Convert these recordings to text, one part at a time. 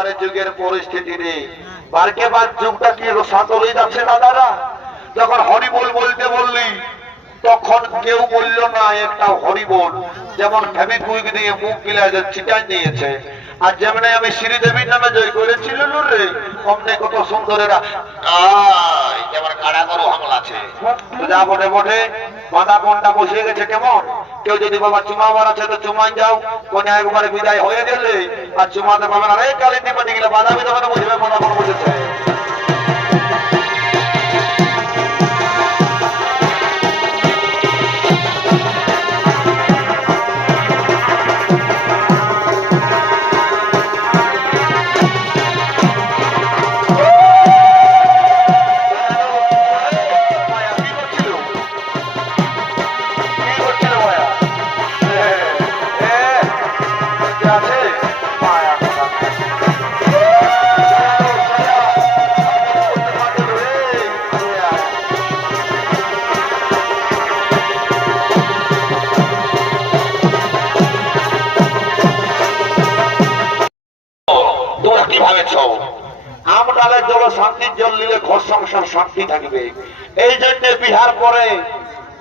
এবারে যুগের পরিস্থিতি নেই, বারকে বার যুগটা কি সাতলেই যাচ্ছে দাদারা। যখন হরিবোল বলতে বললি তখন কেউ বলল না একটা হরিবোল, যেমন ফেবিকুইক দিয়ে মুখ গিলায় ছিটাই দিয়েছে। আর যেমন আমি শ্রীদেবীর নামে জয় করেছিল রে, অমনি কত সুন্দরেরা যেমন কাড়া গরু হামলা আছে যা বটে বটে বাঁধা পন্ডা বসে গেছে। কেমন কেউ যদি বাবা চুমা মারাছে তো চুমাই যাও, কোনে একবারে বিদায় হয়ে গেলে আর চুমাতে পাবেন। আরে কালিন্দি পাটি গেলে বাধা বিধা বুঝবে বাধা পন বসেছে। আম ডালের জল শান্তির জল নিলে ঘর সংসার শান্তি থাকবে। এই জন্য বিহার পরে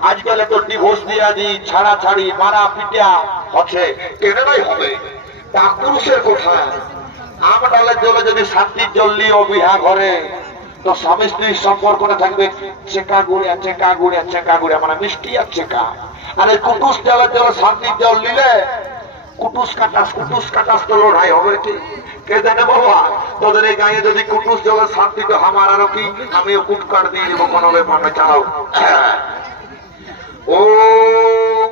আজকাল একটু ডিভোর্স দিয়া দি ছাড়া ছাড়ি মারা পিটা হচ্ছে, কেনই হবে তা পুরুষের কথা। আম ডালের জলে যদি শান্তির জল নিও বিহা ঘরে, তো স্বামী স্ত্রীর সম্পর্কটা থাকবে চেকা গুড়িয়া চেকা গুড়িয়া চেকা গুড়িয়া, মানে মিষ্টি আর চেকা। আর এই কুটুস ডালের জলে শান্তির জল নিলে কুটুস কাটাস তো লড়াই হবে। কে জানে বাবা, তোদের এই গায়ে যদি কুটুস জলের শান্তি তো আমার আরো কি, আমিও কুটকার দিয়ে দেবো, কোনো ব্যাপার না, চালাও। ও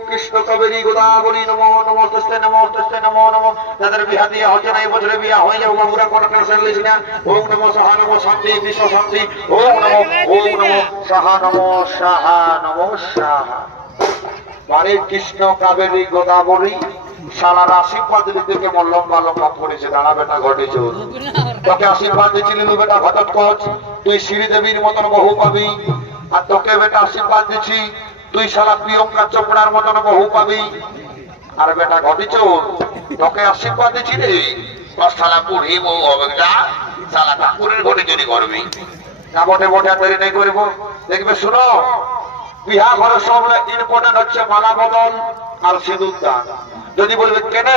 কৃষ্ণ কাবেরী গোদাবরী নমো নমো তস্তে নমো তস্তে নমো নমো। যাদের বিয়া দিয়ে হচ্ছে না এই বছরে বিয়া হয়ে যাও বাবুরা, কোনো টেনশন লিস না। ওম নমো সাহা নমো শান্তি বিশ্ব শান্তি। ওম নমো সাহা নমো সাহা নমো সাহা। মানে কৃষ্ণ কাবেরী গোদাবরী সালার আশীর্বাদ দিতে মন লম্বা লম্বা পড়েছে। দাঁড়া বেটা ঘটেছে, তোকে আশীর্বাদ দিচ্ছিল বেটা ঘটক কচ, তুই শ্রীদেবীর মতন বহু পাবি। আর তোকে বেটা আশীর্বাদ দিচ্ছি তুই সালা প্রিয়ঙ্কা চোপড়ার মতন বহু পাবি। আর বেটা ঘটিছ তোকে আশীর্বাদ দিচ্ছি রে, তোর সালা পুরি বউ হবে না, সালা ঠাকুরের ঘটে যদি করবি না। বটে বটে তৈরি নেই করবো। দেখবে শুনো, বিহা ঘরের সব ইম্পর্টেন্ট হচ্ছে মালা বদল আর সিঁদুর দান। যদি বলবে কেন